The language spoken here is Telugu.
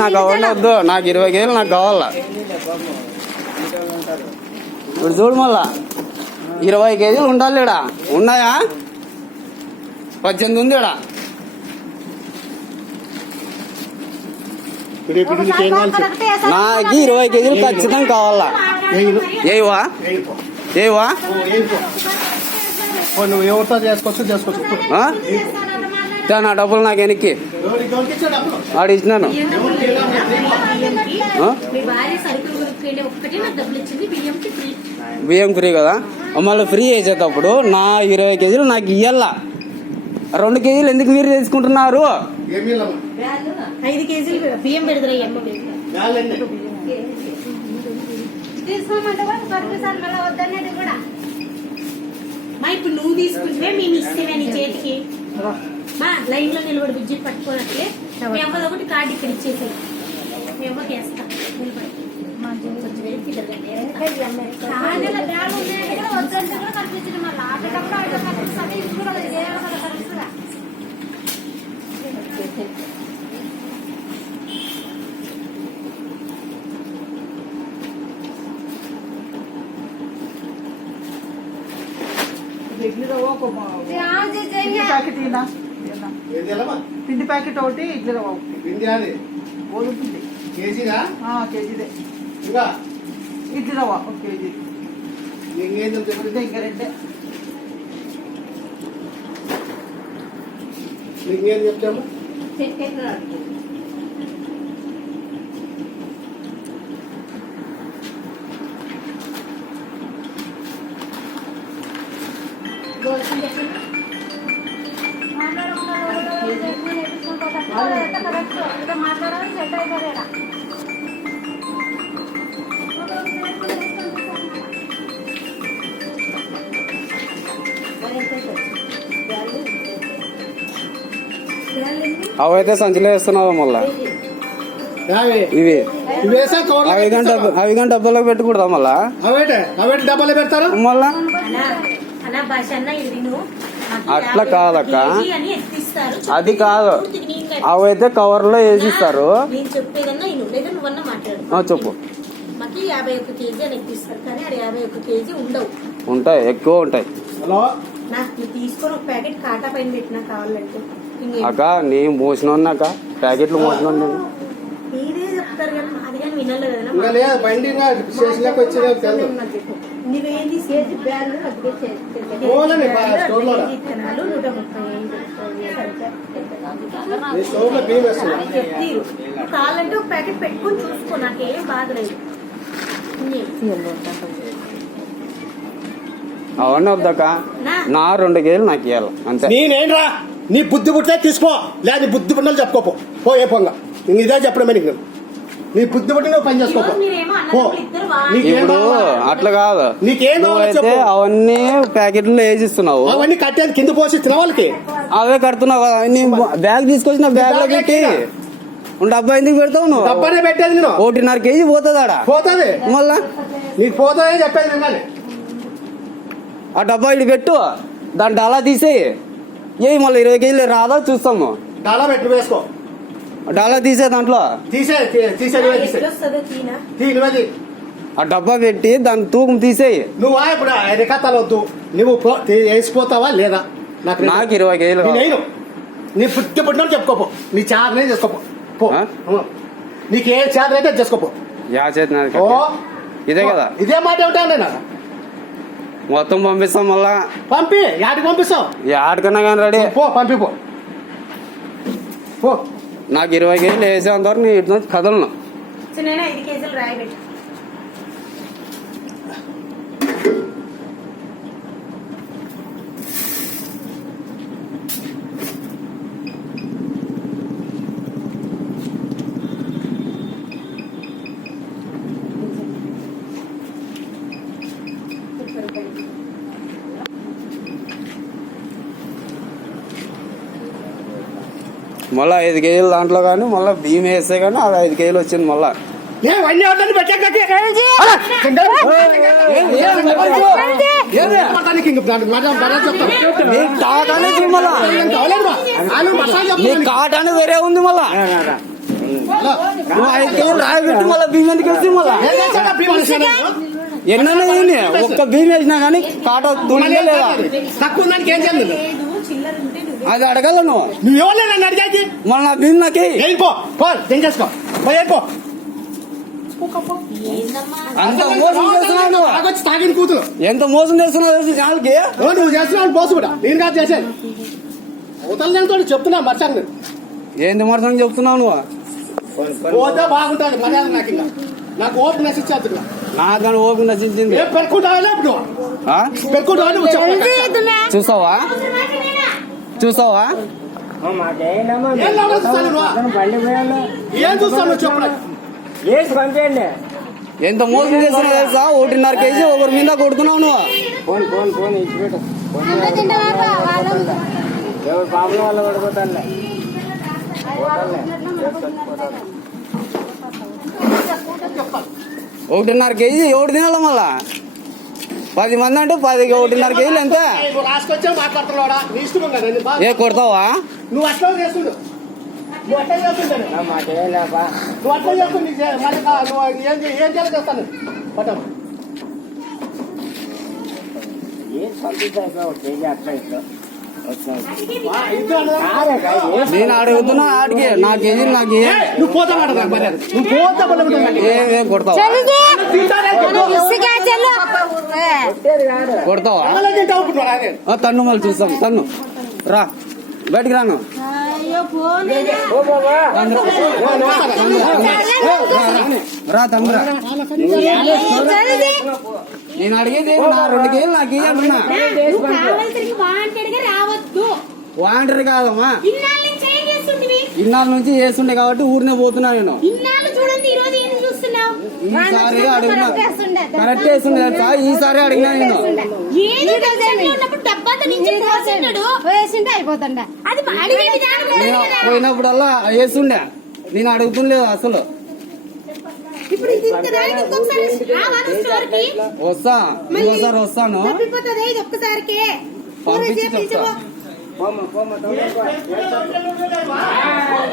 నాకు అవన్నీ వద్దు, నాకు 20 కేజీలు నాకు కావాలా. ఇప్పుడు చూడు మళ్ళా 20 కేజీలు ఉండాలి. ఇడా ఉన్నాయా? 18 ఉంది ఇడా. నాకు 20 కేజీలు ఖచ్చితంగా కావాలా. ఏవా ఏవా నువ్వు ఎవరితో చేసుకోవచ్చు. నా డబ్బులు నాకు వెనక్కి ఆడు ఇచ్చినాను. బియ్యం ఫ్రీ కదా, మళ్ళీ ఫ్రీ చేసేటప్పుడు నా 20 కేజీలు నాకు ఇయ్యాలా. 2 కేజీలు ఎందుకు మీరు తీసుకుంటున్నారు? 5 కేజీలు బియ్యం పెడతారు. ఇప్పుడు నువ్వు తీసుకుంటే మేము ఇస్తేనే నీ చేతికి మా లైన్ లో నిలబడి బుజ్జిట్ పట్టుకోనట్లే మీ అమ్మది ఒకటి కార్డు ఇక్కడ ఇచ్చేసాయి. మీ అమ్మకి వేస్తాం నిలబడి పిండి ప్యాకెట్ ఒకటి, ఇడ్లీ రవ్వ గోధుమ పిండి కేజీదే, ఇడ్లీ రవ్వ 1 కేజీ. ఇంకా 2 నీకేం చెప్తాము? అవైతే సంచిలో వేస్తున్నావు మళ్ళా. ఇవి అవి కానీ డబ్బాలో పెట్టుకూడదా మళ్ళా? డబ్బాలో పెడతారు మళ్ళా. అట్లా కాదక్క, అది కాదు. అవైతే కవర్ లో వేసిస్తారు. చెప్పు. 51 కేజీ అని ఎక్కిస్తారు కానీ అది 51 కేజీ ఉండవు. ఉంటాయి, ఎక్కువ ఉంటాయి. తీసుకొని ఒక ప్యాకెట్ కాటా పైన పెట్టినా కావాలంటే. అక్క నీ మోసినాక ప్యాకెట్లు మోసినా మీరే చెప్తారు కానీ అది కానీ వినలేదు కదా. నువ్వేం తీసుకేజీ బ్యాగులు 135 కావాలంటే ఒక ప్యాకెట్ పెట్టుకొని చూసుకో, నాకేం బాధ లేదు. అవన్నీ వద్దక్క, నా 2 కేజీలు నాకు ఇవ్వాలి అంతే. నేనేంట్రా నీ బుద్ధి పుట్టితే తీసుకో, లేదా నీ బుద్ధి పుట్టిన చెప్పుకోపో ఏ పొంగ. ఇదే చెప్పడమే నీకు. నీ బుద్ధి పుట్టి నువ్వు పని చేసుకోపో. ఇప్పుడు అట్లా కాదు, నీకేమైతే అవన్నీ ప్యాకెట్లో వేసిస్తున్నావు, అవన్నీ కట్టేది కింద పోసిస్తున్నావు వాళ్ళకి. అవే కడుతున్నావు. బ్యాగ్ తీసుకొచ్చిన బ్యాగ్ లో పెట్టి డబ్బా ఎందుకు పెడతావు నువ్వు? డబ్బానే పెట్టేది నేను. 1.5 కేజీ పోతుంది ఆడ. పోతుంది మళ్ళా నీకు పోతుందని చెప్పేది వినాలి. ఆ డబ్బా ఇటు పెట్టు, దాని డాలా తీసేయి. ఏ మళ్ళీ 20 కేజీలు రాదా చూస్తాము. డాలా పెట్టు, వేసుకో. డాలా తీసే దాంట్లో ఆ డబ్బా పెట్టి దాని తూకం తీసేయి. నువ్వు ఇప్పుడు రికతాలు వద్దు, నువ్వు వేసిపోతావా లేదా? నాకు 20 కేజీలు నేను నీ బుద్ధి పుట్టిన చెప్పుకోపో. నీ చేతనే చేసుకోపో. నీకేం చేత అయితే చేసుకోపో. ఇదే కదా, ఇదే మాట ఏమిటా? నాకు మొత్తం పంపిస్తాం. మళ్ళా పంపి యాడికి పంపిస్తావు? యాడికన్నా కానీ రెడీ పో, పంపిపో. నాకు 20 కేజీలు వేసేంత వరకు నేను ఇటు నుంచి కదలను. 5 కేజీలు రాయి పెట్టు. మళ్ళీ 5 కేజీలు దాంట్లో కానీ మళ్ళీ బియ్యం వేస్తే కానీ అది 5 కేజీలు వచ్చింది. మళ్ళీ నేను అన్ని ఆటలు పెట్టాక కాటానే వేరే ఉంది మళ్ళా నువ్వు 5 కేజీలు రాయి పెట్టి మళ్ళీ బియ్యం ఎందుకు వేసి మళ్ళా ఎన్నైనా వేయండి ఒక్క బియ్యం వేసినా కానీ కాట తుణిందా లేదా తక్కువ దానికి ఏం చేయాలి చిల్లర ఉంటే నువ్వు అది అడగల నువ్వు ఎవరు నన్ను అడిగాకి మళ్ళీ నా బియ్యం నాకే వెళ్ళిపో ఏం చేసుకో వెళ్ళిపో ఏందమ్మా అంత మోసం చేస్తున్నావు నువ్వు తాగొచ్చి తాగిన కూతురు ఎంత మోసం చేస్తున్నావు తెలిసి జనాలకి నువ్వు చేస్తున్నావు పోసు కూడా నేను కాదు చేసేది అవతల చెప్తున్నా మర్చాను ఏంది మరసం చెప్తున్నావు నువ్వు పోతే బాగుంటుంది మర్యాద నాకు ఇంకా నాకు ఓపెన్ నశించేది నాకని ఓపిక నశించింది ఏం పెరుకుంటావా ఇప్పుడు ఆ? పెరుకుంటావా నువ్వు చెప్పు. చూసావా చూసావా ఏం లాభం చూస్తాను నువ్వు? ఏం చూస్తావు నువ్వు చెప్పు నాకు. ఎంత మోసం చేస్తున్నావు తెలుసా 1.5 కేజీ ఒకరి మీద కొడుతున్నావు నువ్వు ఒకటిన్నర కేజీ ఎవడు తినాల మళ్ళా 10 మంది అంటే 1.5 కేజీలు ఎంత నువ్వు రాసుకొచ్చా మాట్లాడుతున్నాడా నీ ఇష్టం కదా నీ బాధ. ఏ కొడతావా నువ్వు అట్లా చేస్తుండు నువ్వు అట్లా చేస్తుంటాను నువ్వు అట్లా చేస్తుండు నీకు మళ్ళీ నువ్వు ఏం చేయాలి చేస్తాను పట్టమ్మ నేను అడుగుతున్నా ఆడికి నా కేజీలు నాకు నువ్వు పోతా మాట నాకు మర్యాద నువ్వు పోతా ఏం కొడతావా కొడతావా ఆ, తన్ను మళ్ళీ చూస్తాం తన్ను రా బయటికి రాను రా తమ్మురా నేను అడిగేది నా 2 కేజీలు నాకు ఇయ్యాలన్నా నువ్వు కావాల్సిన వాంటెడ్ గా రావద్దు వాంటరీ కాదమ్మా ఇన్నాళ్ళ నుంచి ఏం చేస్తుంటివి ఇన్నాళ్ళ నుంచి చేస్తుండే కాబట్టి ఊరినే పోతున్నా నేను ఇన్నాళ్ళు చూడండి ఈ రోజు ఏం చూస్తున్నావు ఈసారి అడిగినా కరెక్ట్ చేస్తుండే తెలుసా ఈసారి అడిగినా నేను ఏదో టెన్షన్ లో ఉన్నప్పుడు డబ్బాతో నుంచి పోసింటాడు వేసింటే అయిపోతుండే అది అడిగే విధానం లేదు నేను కదా. పోయినప్పుడల్లా వేస్తుండే నేను అడుగుతుండలేదు అసలు ఇప్పుడు ఇది ఇంతదానికి ఇంకొకసారి రావా నువ్వు స్టోర్ కి వస్తా ఇంకోసారి వస్తాను తప్పిపోతుంది ఇది ఒక్కసారికే పంపించి పిలిచిపో. చెప్తా